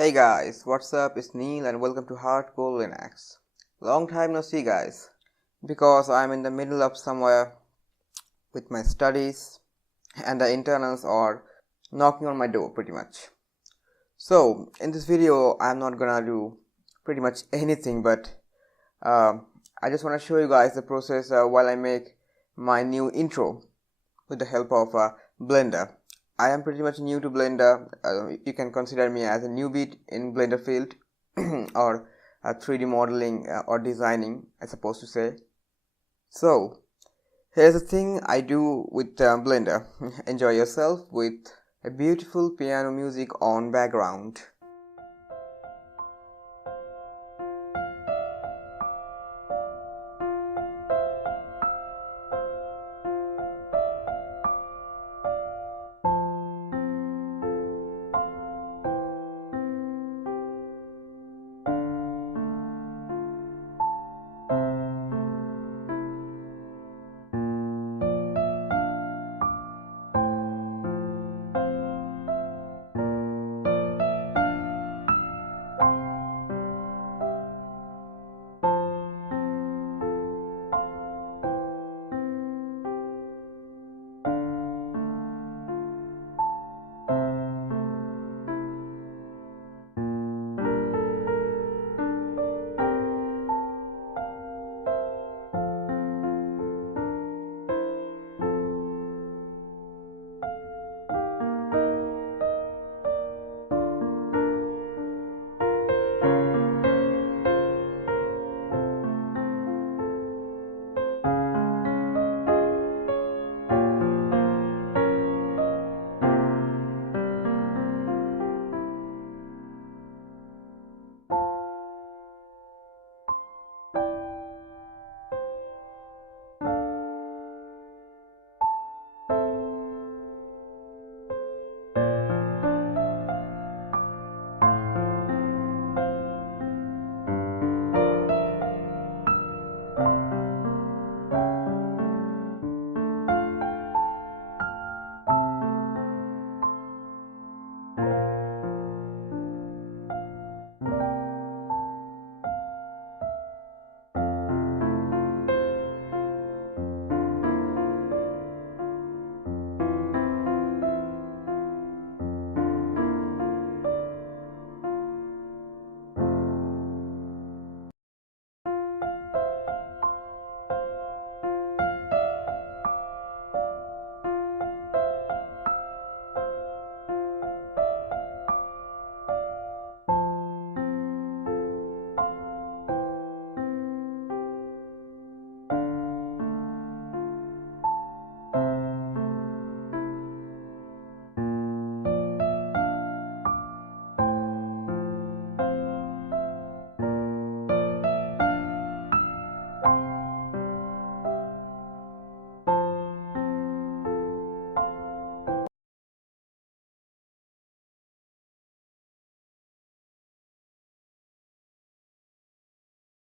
Hey guys, what's up? It's Neil and welcome to Hardcore Linux. Long time no see, guys, because I'm in the middle of somewhere with my studies and the internals are knocking on my door pretty much. So, in this video, I'm not gonna do pretty much anything, but I just want to show you guys the process while I make my new intro with the help of Blender. I am pretty much new to Blender. You can consider me as a newbie in Blender field or 3D modeling or designing, I suppose to say. So here's the thing I do with Blender. Enjoy yourself with a beautiful piano music on background.